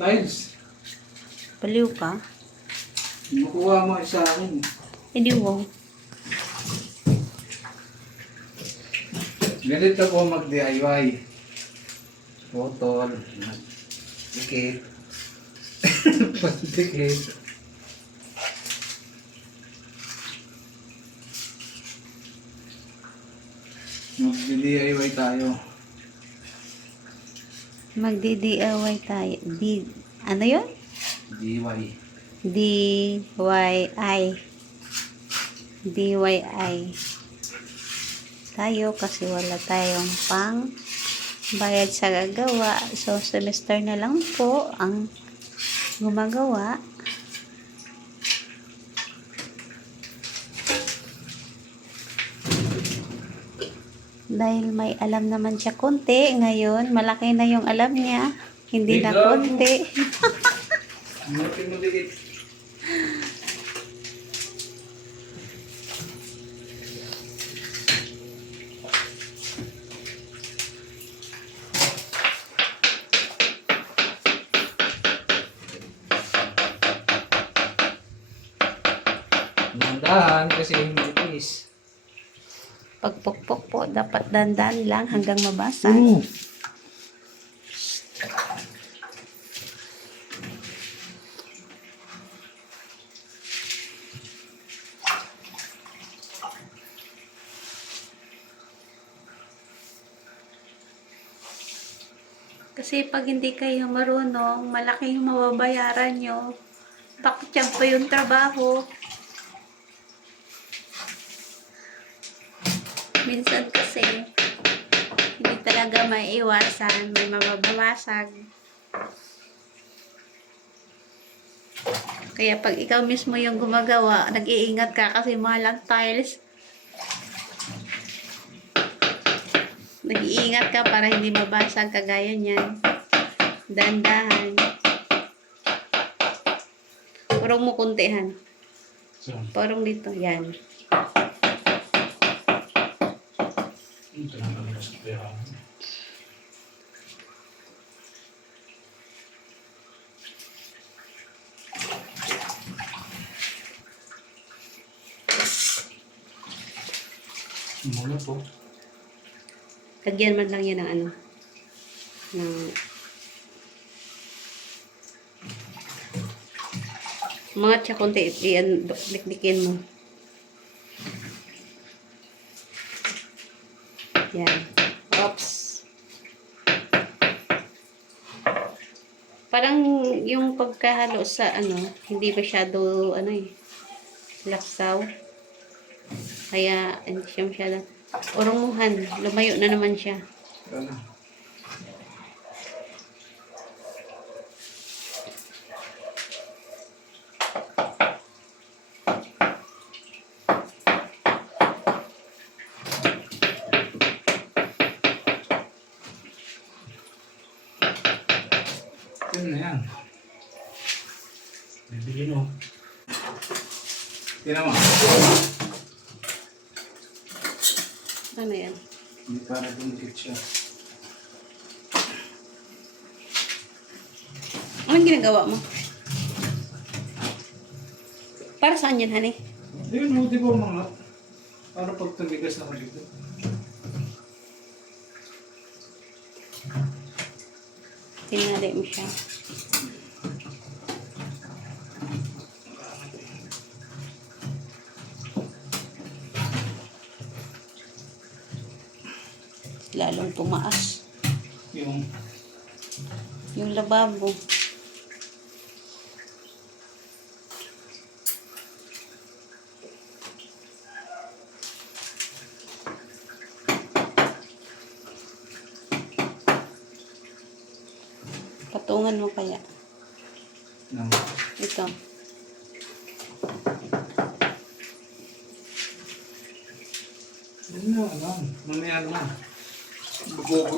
Tiles. Baliw ka? Makuha mo sa akin. Hindi wow. Ganito po mag-DIY. Putol. Dikit. Dikit. Mag-DIY tayo. Magdi-DIY tayo. Ano yun? DIY. DIY. DIY. Tayo kasi wala tayong pang bayad sa gagawa. So, semester na lang po ang gumagawa. Dahil may alam naman siya konti, ngayon malaki na yung alam niya. Hindi na konti. Maliit. Nandahan kasi hindi is. Pagpukpok po, dapat dandan lang hanggang mabasag. Kasi pag hindi kayo marunong, malaki yung mababayaran nyo. Bakit yan pa yung trabaho? Minsan kasi, hindi talaga maiiwasan, may mababasag. Kaya pag ikaw mismo yung gumagawa, nag-iingat ka kasi mahal ang tiles. Nag-iingat ka para hindi mabasag kagaya niyan. Dandahan. Purong mo kuntihan. Purong dito, yan. Ito na kami sa pera. Mula po. Lagyan man lang yan ng ano. Ng mga tsa konti, iyan, dikdikin mo. Yan. Oops. Parang yung pagkahalo sa ano, hindi masyado ano eh, laksaw. Kaya hindi siya masyado urunguhan. Lumayo na naman siya. Ano? Yun na yan. Bibigyan mo. Tingnan mo. Ano yan? Hindi para dumikit siya. Anong ginagawa mo? Para saan yan, honey? Yun mo, di ba mga? Para pag tumigas na dito. Tinali mo siya. Lalong tumaas. Yung lababo. Patungan mo kaya. Ito. Ano na, mamaya na. Buko ko